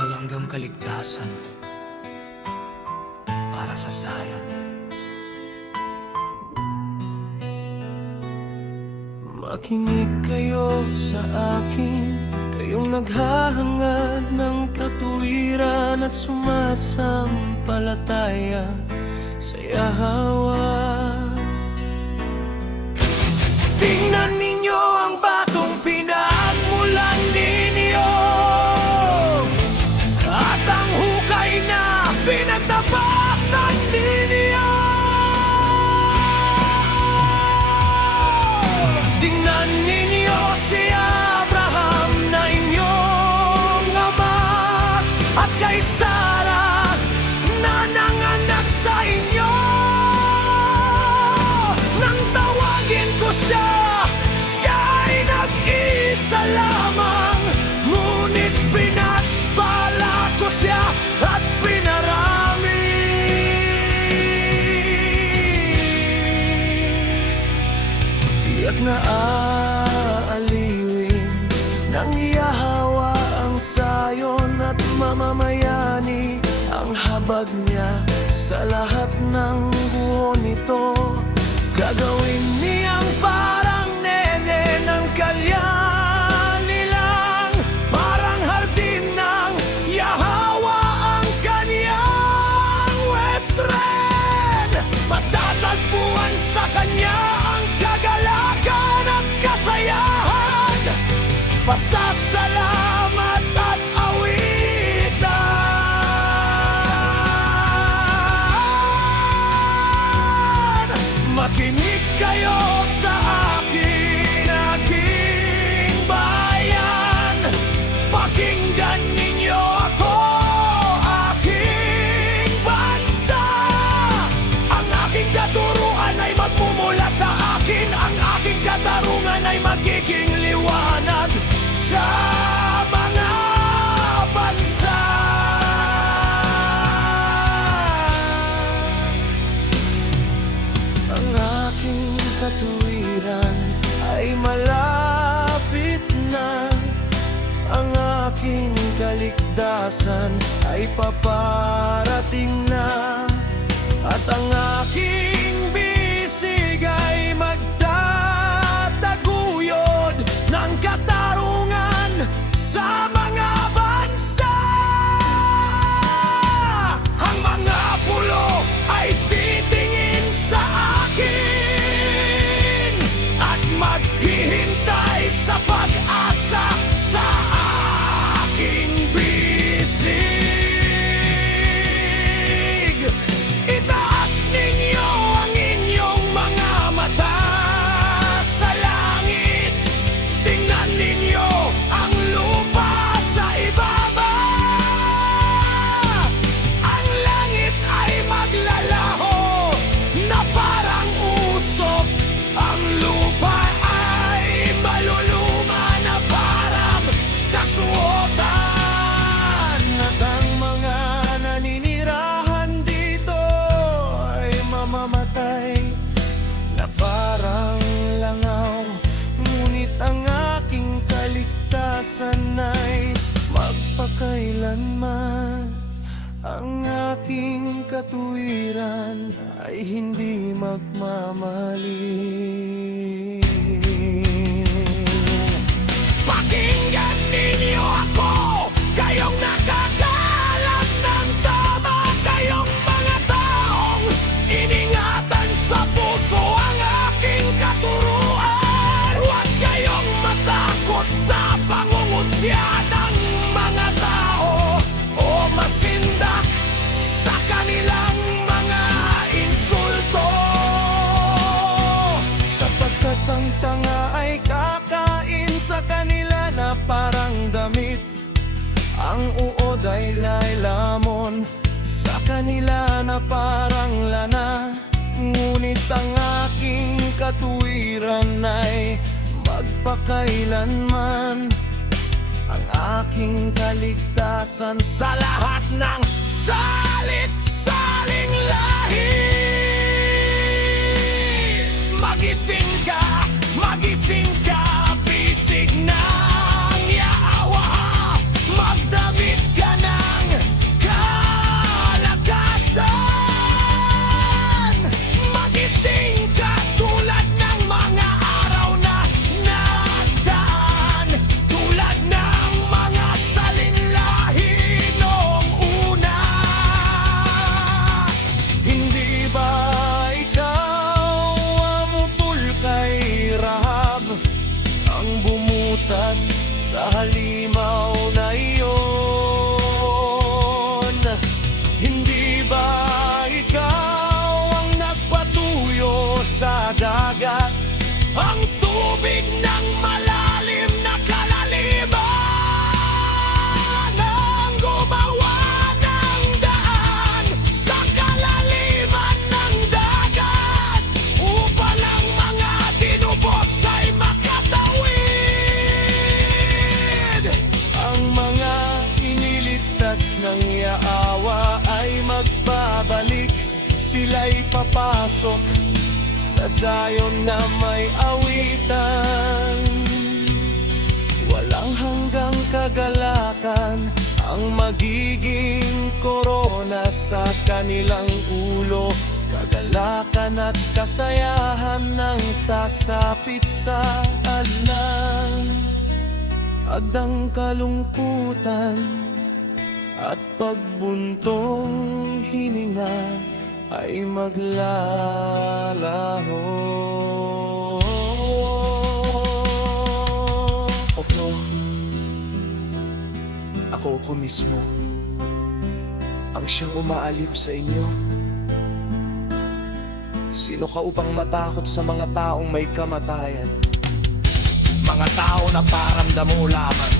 walanggam kaligtasan para sa Zion. Makinig kayo sa akin, kayong naghahangad ng katuwiran at sumasampalataya sa Yahweh. Tingnan ninyo ang batong pinagmulan ninyo at ang hukay na pinagtapasan ninyo. Tingnan ninyo si Abraham na inyong ama at kay Sarah na nanganak sa inyo. Nang tawagin ko siya, siya ay nag-isa lamang, ngunit pinagpala ko siya at pinarami. Tiyak na aaliwin ng Yahwa ang Zion at mamamayani ang habag niya sa lahat ng buo nito. Gagawin niyang parang nene ng kalyan nilang, parang hardin ng Yahwa ang kanyang westren. Matatagpuan sa kanya ang kagalakan at kasayahan, pasasalamat at awitan. Makinig kayo sa akin, aking bayan. Pakinggan ninyo ako, aking bansa. Ang aking katuruan ay magmumula sa akin, ang aking katarungan ay magiging liwanag sa mga bansa. Ang aking katuwiran ay malapit na, ang aking kaligtasan ay paparating na, at ang aking bisig ay magtataguyod ng katarungan sa mga bansa. Ang mga pulo ay titingin sa akin at maghihintay sa pag-asa sa aking bisig. Itaas ninyo ang inyong mga mata sa langit. Tingnan ninyo ang lupa sa ibaba. Ang langit ay maglalaho na parang usok. Ang lupa ay maluluma na parang kasuotan. At ang mga naninirahan dito ay mamamatay na parang langaw, ngunit ang aking kaligtasan ay magpakailanman. Ang aking katuwiran ay hindi magmamali. Pakinggan ninyo ako, kayong nakakalam ng tama, kayong mga taong iningatan sa puso ang aking katuruan. Huwag kayong matakot sa pangungutya ng mga tao o masindak sa kanilang mga insulto, sapagkat ang tanga ay kakain sa kanila na parang damit. Ang uod ay laylamon sa kanila na parang lana, ngunit ang aking katuwiran ay magpakailanman. Ang aking kaligtasan sa lahat ng salit-saling lahi. Magising ka, bisig ng Yahwa. Magdamit ka na sa halimaw na iyon. Hindi ba ikaw ang nagpatuyo sa dagat, ang tubig ng malalim na kalaliman, ang gumawa ng daan sa kalaliman ng dagat, upang ang mga tinubos ay makatawid. Ang mga iniligtas ng yaawa ay magbabalik, sila'y papasok sa Zion na may awitan. Walang hanggang kagalakan ang magiging korona sa kanilang ulo. Kagalakan at kasayahan ng sasapit sa adlan. At ang kalungkutan at pagbuntong hininga ay maglalaho. Okno, ako mismo ang siyang umaalib sa inyo. Sino ka upang matakot sa mga taong may kamatayan? Mga tao na paramdam mo lamang